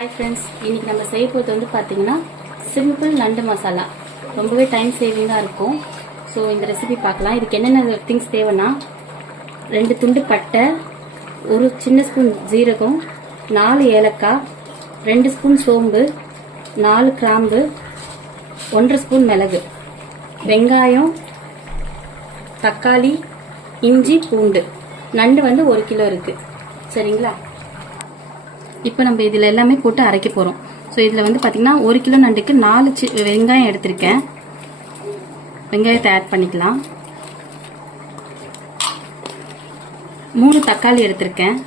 hi friends इनकी நம்ம செய்ய போறது வந்து பாத்தீங்கன்னா சிம்பிள் நண்டு மசாலா ரொம்பவே டைம் சேவிங்கா இருக்கும் சோ இந்த ரெசிபி பார்க்கலாம் இதுக்கு என்னென்ன திங்ஸ் தேவைனா 2 துண்டு பட்டை ஒரு சின்ன ஸ்பூன் ஜீரகம் 4 ஏலக்காய் 2 ஸ்பூன் சோம்பு 4 கிராம்பு 1 ஸ்பூன் மிளகு வெங்காயம் தக்காளி இஞ்சி பூண்டு நண்டு வந்து 1 கிலோ இருக்கு சரிங்களா இப்போ நம்ம இதில் எல்லாமே போட்டு அரைக்க போகிறோம் ஸோ இதில் வந்து பார்த்தீங்கன்னா 1 கிலோ நண்டுக்கு 4 வெங்காயம் எடுத்திருக்கேன் வெங்காயத்தை ஆட் பண்ணிக்கலாம் 3 தக்காளி எடுத்திருக்கேன்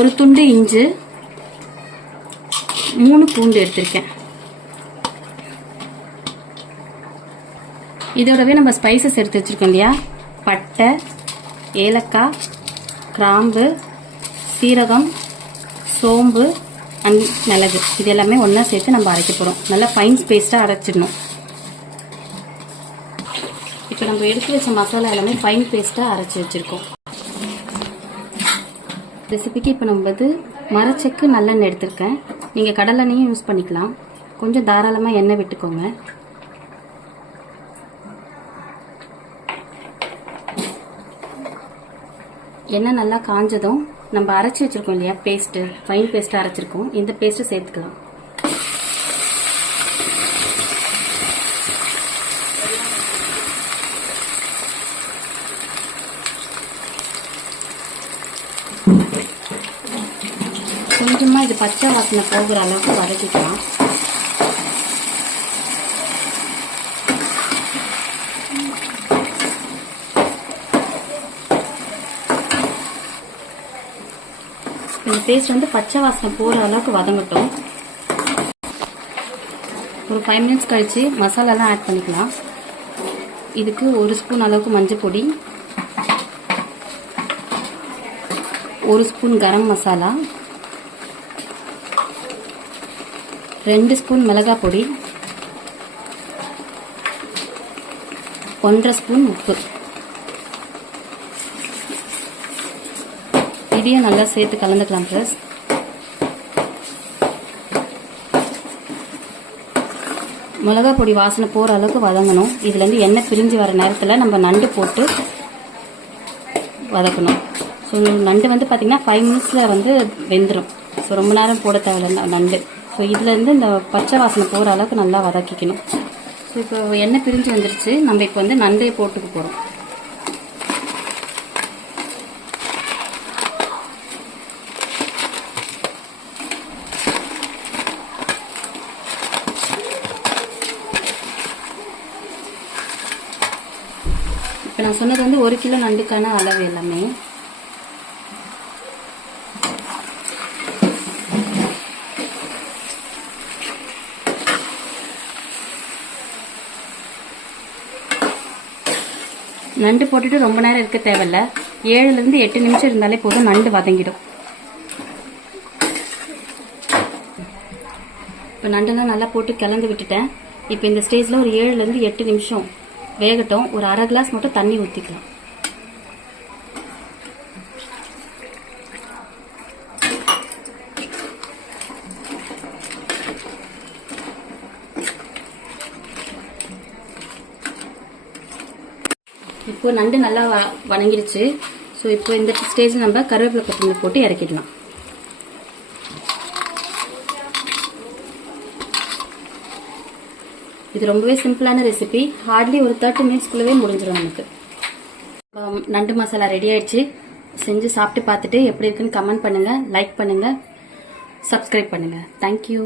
ஒரு துண்டு இஞ்சி 3 பூண்டு எடுத்திருக்கேன் இதோடவே நம்ம ஸ்பைசஸ் எடுத்து வச்சிருக்கோம் இல்லையா பட்டை ஏலக்காய் கிராம்பு சீரகம் சோம்பு அண்ட் மிளகு இது எல்லாமே ஒன்றா சேர்த்து நம்ம அரைக்க போகிறோம் நல்லா ஃபைன் பேஸ்ட்டாக அரைச்சிடணும் இப்போ நம்ம எடுத்து வச்ச மசாலா எல்லாமே ஃபைன் பேஸ்ட்டாக அரைச்சி வச்சுருக்கோம் ரெசிபிக்கு இப்போ நம்ம வந்து மரச்செக்கு நல்லெண்ணெய் எடுத்திருக்கேன் நீங்கள் கடலெண்ணெயும் யூஸ் பண்ணிக்கலாம் கொஞ்சம் தாராளமாக எண்ணெய் விட்டுக்கோங்க எண்ணெய் நல்லா காஞ்சதும் நம்ம அரைச்சி வச்சிருக்கோம் இல்லையா பேஸ்ட் ஃபைன் பேஸ்ட் அரைச்சிருக்கோம் இந்த பேஸ்ட் சேர்த்துக்கலாம் கொஞ்சமா இது பச்சை வாசனை போகிற அளவுக்கு வதக்கிக்கலாம் இந்த பேஸ்ட் வந்து பச்சை வாசனை போகிற அளவுக்கு வதங்கட்டும் ஒரு 5 மினிட்ஸ் கழிச்சு மசாலாலாம் ஆட் பண்ணிக்கலாம் இதுக்கு 1 ஸ்பூன் அளவுக்கு மஞ்சள் பொடி 1 ஸ்பூன் கரம் மசாலா 2 ஸ்பூன் மிளகாய் பொடி 1.5 ஸ்பூன் உப்பு இதையும் நல்லா சேர்த்து கலந்துக்கலாம் ப்ளஸ் மிளகா பொடி வாசனை போகிற அளவுக்கு வதங்கணும் இதுலேருந்து எண்ணெய் பிரிஞ்சு வர நேரத்தில் நம்ம நண்டு போட்டு வதக்கணும் ஸோ நண்டு வந்து பார்த்திங்கன்னா 5 மினிட்ஸில் வந்து வெந்துடும் ஸோ ரொம்ப நேரம் போட தேவையில்லை நண்டு ஸோ இதுலேருந்து இந்த பச்சை வாசனை போகிற அளவுக்கு நல்லா வதக்கிக்கணும் ஸோ இப்போ எண்ணெய் பிரிஞ்சு வந்துருச்சு நம்ம இப்போ வந்து நண்டையை போட்டுக்க போகிறோம் இப்போ நான் சொன்னது வந்து 1 கிலோ நண்டுக்கான அளவு எல்லாமே நண்டு போட்டுட்டு ரொம்ப நேரம் இருக்க தேவையில்ல 7லேருந்து 8 நிமிஷம் இருந்தாலே போதும் நண்டு வதங்கிடும் இப்போ நண்டெல்லாம் நல்லா போட்டு கிளந்து விட்டுட்டேன் இப்போ இந்த ஸ்டேஜில் ஒரு 7லேருந்து 8 நிமிஷம் வேகட்டும் ஒரு அரை கிளாஸ் மட்டும் தண்ணி ஊற்றிக்கலாம் இப்போ நண்டு நல்லா வணங்கிடுச்சு ஸோ இப்போ இந்த ஸ்டேஜில் நம்ம கருவேப்பிலை கொத்தமல்லி போட்டு இறக்கிடலாம் இது ரொம்பவே சிம்பிளான ரெசிபி ஹார்ட்லி ஒரு 30 மினிட்ஸ்க்குள்ளவே முடிஞ்சிடும் நமக்கு நண்டு மசாலா ரெடி ஆயிடுச்சு செஞ்சு சாப்பிட்டு பார்த்துட்டு எப்படி இருக்குன்னு கமெண்ட் பண்ணுங்க லைக் பண்ணுங்க சப்ஸ்கிரைப் பண்ணுங்க தேங்க்யூ